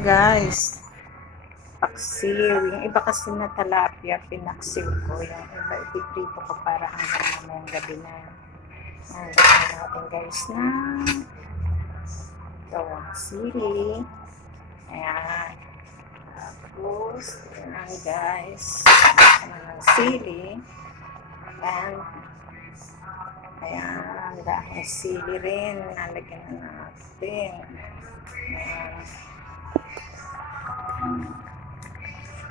Ayan guys, paksiw. Yung iba kasi na tilapia, pinaksiw ko. Yung iba ipiprito ko para hanggang mamayang gabi na. Ayan, gawin natin guys na gawang sili. Ayan. Tapos, ayan guys, ng sili. Ayan, dahil sili rin, nalagyan na natin. Ayan.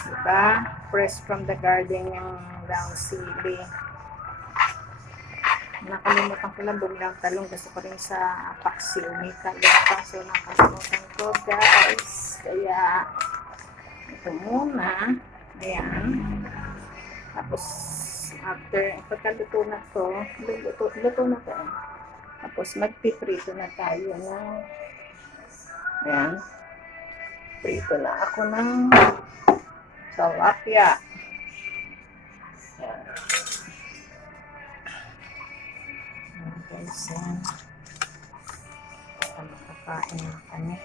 Diba? Fresh from the garden yung brown sili. Nakalimutan ko lang bumilang talong. Gusto ko rin sa paksiw. May talong. Kaso nakalimutan ko guys. Kaya ito muna. Ayan. Tapos after, pagkaluto na to, luto na to. Tapos magpiprito na tayo ng ayan. Prito na ako ng tilapia. Ayan. Ayan guys, yan. Baka makakain na kami.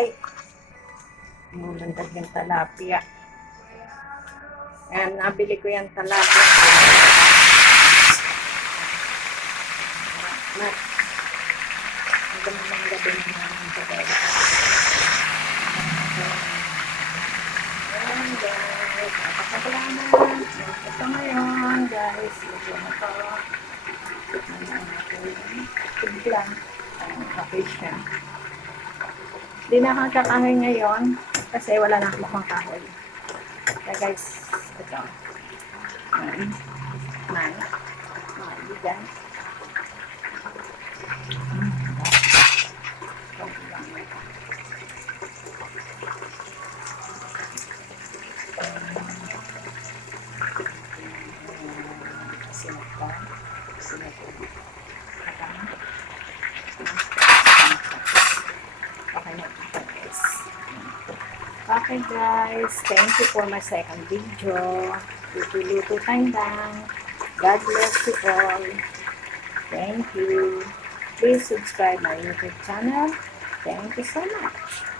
Ay! Mulandag yung tilapia. Ayan, nabili ko yung tilapia. Ang ganda ng gabi naman sa gabi. Ayan guys, napakagalaman. Ito ngayon guys, lagyan na ito. Tignan natin yung tiglan. Okay siya. Hindi na akong kakahoy ngayon kasi wala na akong mukhang kahoy. Kaya guys, ito. Man. Diyan. Okay guys, thank you for my second video. Luto-luto tayo lang. God bless you all. Thank you. Please subscribe my YouTube channel. Thank you so much.